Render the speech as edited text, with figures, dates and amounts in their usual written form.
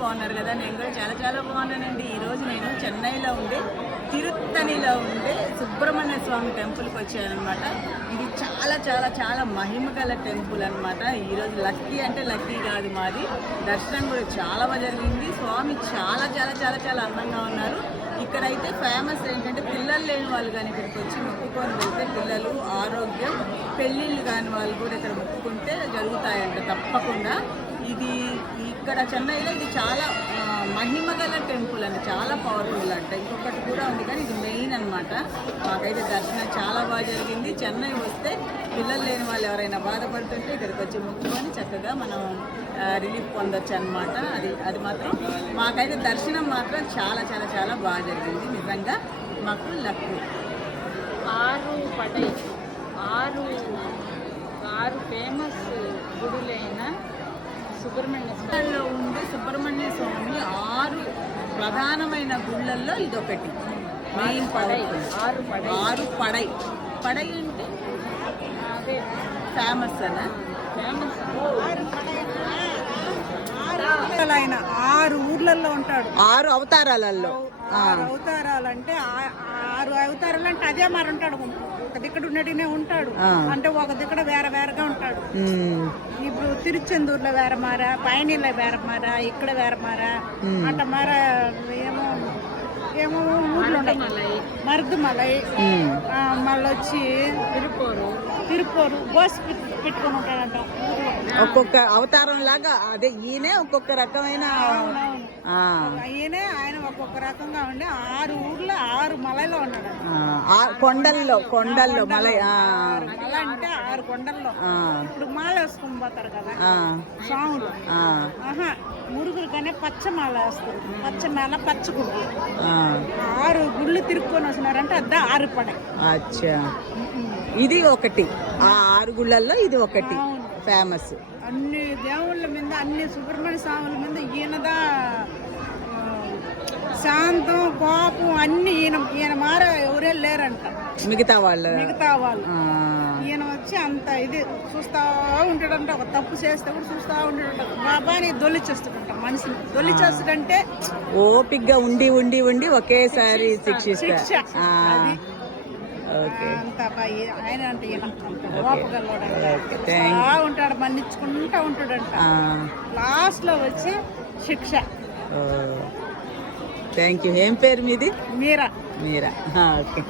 బాగున్నారు కదా. నేను కూడా చాలా చాలా బాగున్నానండి. ఈరోజు నేను చెన్నైలో ఉండే తిరుత్తణిలో ఉండే సుబ్రహ్మణ్య స్వామి టెంపుల్కి వచ్చానమాట. ఇది చాలా చాలా చాలా మహిమ గల టెంపుల్ అనమాట. ఈరోజు లక్కీ అంటే లక్కీ కాదు, మాది దర్శనం కూడా చాలా బాగా జరిగింది. స్వామి చాలా చాలా చాలా చాలా అందంగా ఉన్నారు. ఇక్కడైతే ఫేమస్ ఏంటంటే పిల్లలు లేని వాళ్ళు కానీ ఇక్కడికి వచ్చి మొక్కుకొని వెళ్తే పిల్లలు, ఆరోగ్యం, పెళ్ళిళ్ళు కాని వాళ్ళు కూడా ఇక్కడ మొక్కుకుంటే జరుగుతాయంట తప్పకుండా. ఇది ఇక్కడ చెన్నైలో ఇది చాలా మహిమగల టెంపుల్ అండి, చాలా పవర్ఫుల్ అంట. ఇంకొకటి కూడా ఉంది కానీ ఇది మెయిన్ అనమాట. మాకైతే దర్శనం చాలా బాగా జరిగింది. చెన్నై వస్తే పిల్లలు లేని వాళ్ళు ఎవరైనా బాధపడుతుంటే ఇక్కడికి వచ్చి మొక్కుకొని చక్కగా మనం రిలీఫ్ పొందొచ్చు అనమాట. అది మాత్రం మాకైతే దర్శనం మాత్రం చాలా చాలా చాలా బాగా జరిగింది. నిజంగా మాకు లక్. ఆరు ఫేమస్ గుడులైన సుబ్రహ్మణ్యంలో ఉండే సుబ్రహ్మణ్య స్వామి 6 ప్రధానమైన గుళ్ళల్లో ఇదొకటి మెయిన్. ఆరు పడై అంటే అదే ఫేమస్ అనా? ఫేమస్. ఆయన 6 ఊర్లలో ఉంటాడు. 6 అవతారాలలో. 6 అవతారాలంటే 6 అవతారాలంటే అదే మరి ఉంటాడు. ఒక దిక్కడ ఉన్నట్టునే ఉంటాడు, అంటే ఒక దిక్కడ వేరే వేరేగా ఉంటాడు. ఇప్పుడు తిరుచెందూరులో వేరే మారా, పైనీలో వేరే మారా, ఇక్కడ వేరే మారా, అట్ట మారా ఏమో ఊర్లో ఉన్నాయి. మరుదుమలై, మళ్ళీ వచ్చి తిరుపూరు బోస్ పెట్టుకొని ఉంటాడంట. ఒక్కొక్క అవతారం లాగా అదే ఈయనే ఒక్కొక్క రకమైన ఆయన ఒక్కొక్క రకంగా ఉండి 6 ఊర్లో 6 మలైలో ఉన్నాడు. కొండల్లో మలై మల అంటే 6 కొండల్లో. ఇప్పుడు మాల వేసుకుని పోతారు కదా స్వాములు, మురుగురుగానే పచ్చ మాల వేస్తారు. పచ్చ మాల పచ్చ గుడ్డు 6 గుళ్ళు తిరుక్కొని వస్తున్నారంటే అద్దా 6 పడై. అచ్చా, ఇది ఒకటి. ఆ 6 గుళ్ళల్లో ఇది ఒకటి ఫేమస్. అన్ని దేవుళ్ళ మీద, అన్ని సుబ్రహ్మణ్య స్వాముల మీద ఈయనదా శాంతం, కోపం అన్ని ఈయన మార ఎవరే లేరంట. మిగతా వాళ్ళు ఈయన వచ్చి అంత ఇది చూస్తా ఉంటాడంట. ఒక తప్పు చేస్తే కూడా చూస్తా ఉంటాడంట. బాబాని దొల్లిచేస్తాడంట. మనిషిని దొల్లిచేస్తాడంటే ఓపిగ్గా ఉండి ఉండి ఉండి ఒకేసారి శిక్ష. అంత ఆయన అంటే ఉంటాడు, మన్నించుకుంటా ఉంటాడంట. లాస్ట్ లో వచ్చి శిక్ష. Thank you. ఏం పేరు మీది? మీరా. ఓకే.